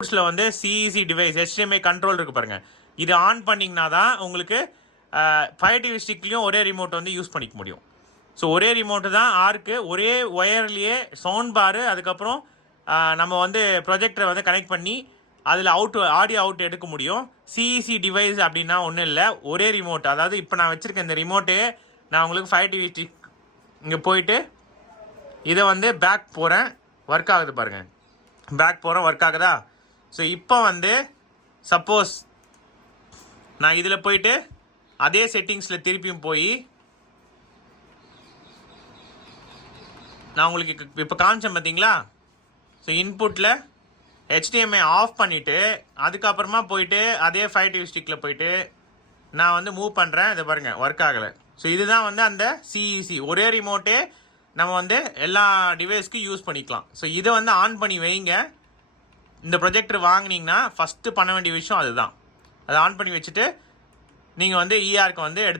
இன்புட்ஸில் வந்து CEC device HDMI control இருக்குது பாருங்க. இது ஆன் பண்ணிங்கன்னா தான் உங்களுக்கு ஃபயர் டிவி ஸ்டிக்லேயும் ஒரே ரிமோட் வந்து யூஸ் பண்ணிக்க முடியும். ஸோ ஒரே ரிமோட்டு தான் ஆர்க்கு ஒரே ஒயர்லேயே சவுண்ட் பாரு அதுக்கப்புறம் நம்ம வந்து ப்ரொஜெக்டரை வந்து கனெக்ட் பண்ணி அதில் அவுட் ஆடியோ அவுட் எடுக்க முடியும். சிஇசி டிவைஸ் அப்படின்னா ஒன்றும் இல்லை ஒரே ரிமோட் அதாவது இப்போ நான் வச்சுருக்கேன் இந்த ரிமோட்டு நான் உங்களுக்கு ஃபயர் டிவி ஸ்டிக் இங்கே போயிட்டு இதை வந்து பேக் போகிறேன் ஒர்க் ஆகுது பாருங்கள் பேக் போகிறேன் ஒர்க் ஆகுதா? ஸோ இப்போ வந்து சப்போஸ் நான் இதில் போயிட்டு அதே செட்டிங்ஸில் திருப்பியும் போய் நான் உங்களுக்கு இப்போ காமிச்சேன் பார்த்தீங்களா ஸோ இன்புட்டில் ஹெச்டிஎம்ஐ ஆஃப் பண்ணிவிட்டு அதுக்கப்புறமா போயிட்டு அதே ஃபைவ் டிவி ஸ்டிக்கில் போயிட்டு நான் வந்து மூவ் பண்ணுறேன் இதை பாருங்கள் ஒர்க் ஆகலை. ஸோ இதுதான் வந்து அந்த சிஇசி ஒரே ரிமோட்டே நம்ம வந்து எல்லா டிவைஸ்க்கும் யூஸ் பண்ணிக்கலாம். ஸோ இதை வந்து ஆன் பண்ணி வைங்க. இந்த ப்ரொஜெக்டர் வாங்குனீங்கன்னா ஃபஸ்ட்டு பண்ண வேண்டிய விஷயம் அதுதான். அதை ஆன் பண்ணி வச்சுட்டு நீங்கள் வந்து இஆர்க்கு வந்து எடுத்து